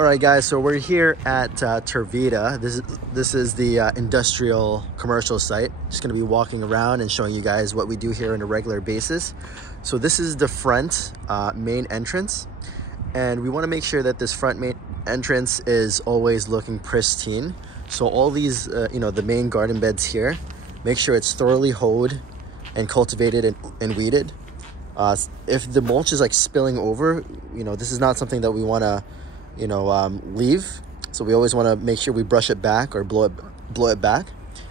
All right, guys, so we're here at Tervita. This is the industrial commercial site. Just gonna be walking around and showing you guys what we do here on a regular basis. So this is the front main entrance, and we wanna make sure that this front main entrance is always looking pristine. So all these, the main garden beds here, make sure it's thoroughly hoed and cultivated and weeded. If the mulch is like spilling over, this is not something that we wanna leave. So we always want to make sure we brush it back or blow it back,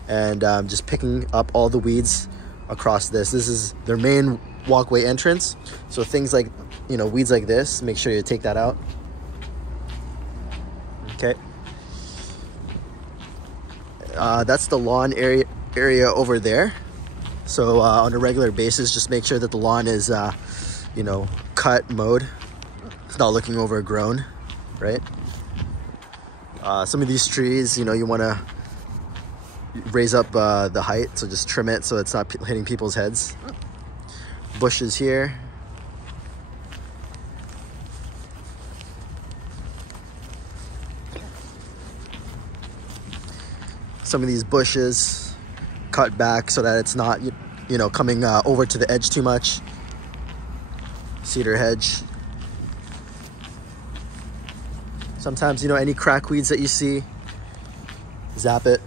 and just picking up all the weeds across this is their main walkway entrance. So things like weeds like this, make sure you take that out. Okay, that's the lawn area over there. So on a regular basis, just make sure that the lawn is cut, mowed. It's not looking overgrown, right? Some of these trees, you want to raise up the height, so just trim it so it's not hitting people's heads. Bushes here. Some of these bushes cut back so that it's not, coming over to the edge too much. Cedar hedge. Sometimes, any crack weeds that you see, zap it.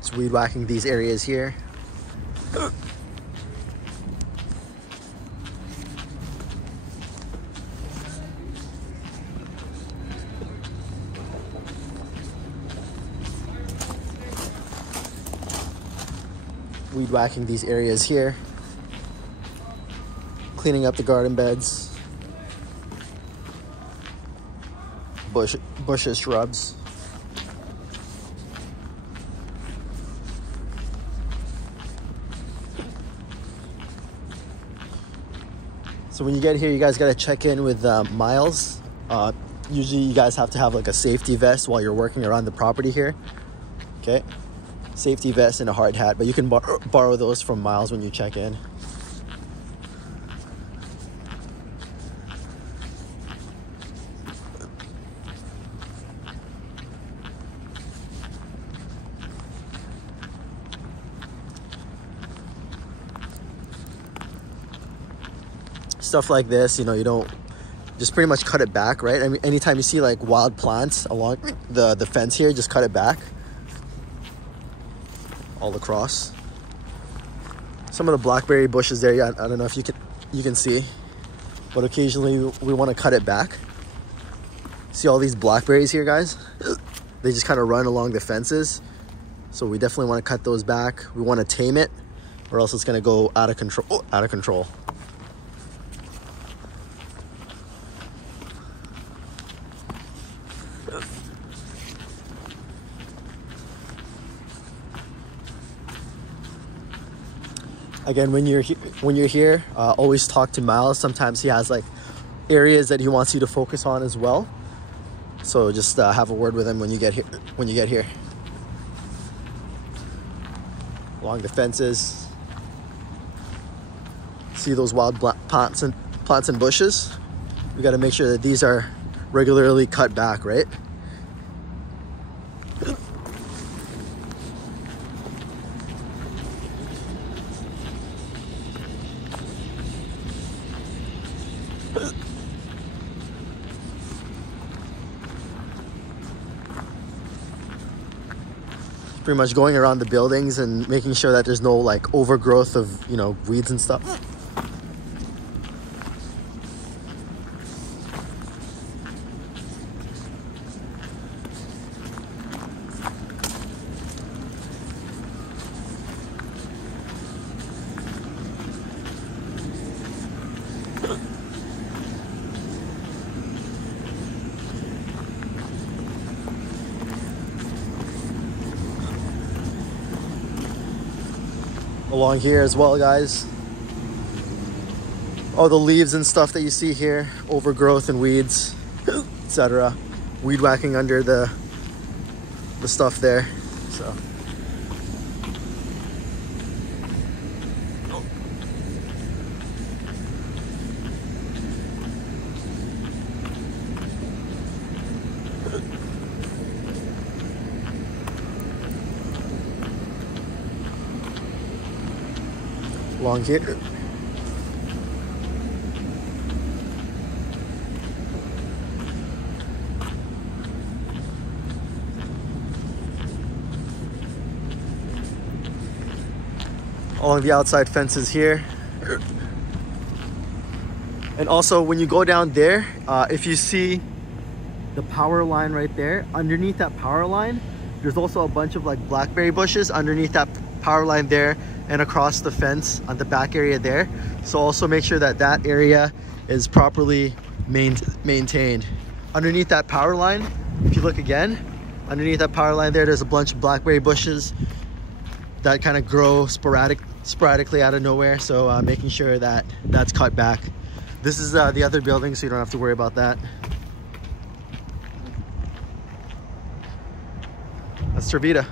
Just weed whacking these areas here. Weed whacking these areas here, cleaning up the garden beds, bushes, shrubs. So when you get here, you guys got to check in with Miles. Usually you guys have to have like a safety vest while you're working around the property here. Okay. Safety vest and a hard hat, but you can borrow those from Miles when you check in. Stuff like this, you don't just pretty much cut it back, right? I mean, anytime you see like wild plants along the fence here, just cut it back. All across. Some of the blackberry bushes there, I don't know if you can see, but occasionally we want to cut it back. See all these blackberries here, guys? They just kind of run along the fences, so we definitely want to cut those back. We want to tame it, or else it's going to go out of control. Again, when you're here, always talk to Miles. Sometimes he has like areas that he wants you to focus on as well. So just have a word with him when you get here. Along the fences, see those wild plants and bushes. We got to make sure that these are regularly cut back, right? Pretty much going around the buildings and making sure that there's no like overgrowth of weeds and stuff. along here as well, guys. all the leaves and stuff that you see here, overgrowth and weeds, etc. Weed whacking under the stuff there. So along here. Along the outside fences here. And also when you go down there, if you see the power line right there, underneath that power line, there's also a bunch of like blackberry bushes underneath that power line there and across the fence on the back area there. So also make sure that that area is properly maintained. Underneath that power line, if you look again, underneath that power line there's a bunch of blackberry bushes that kind of grow sporadically out of nowhere. So making sure that that's cut back. This is the other building, so you don't have to worry about that. That's Tervita.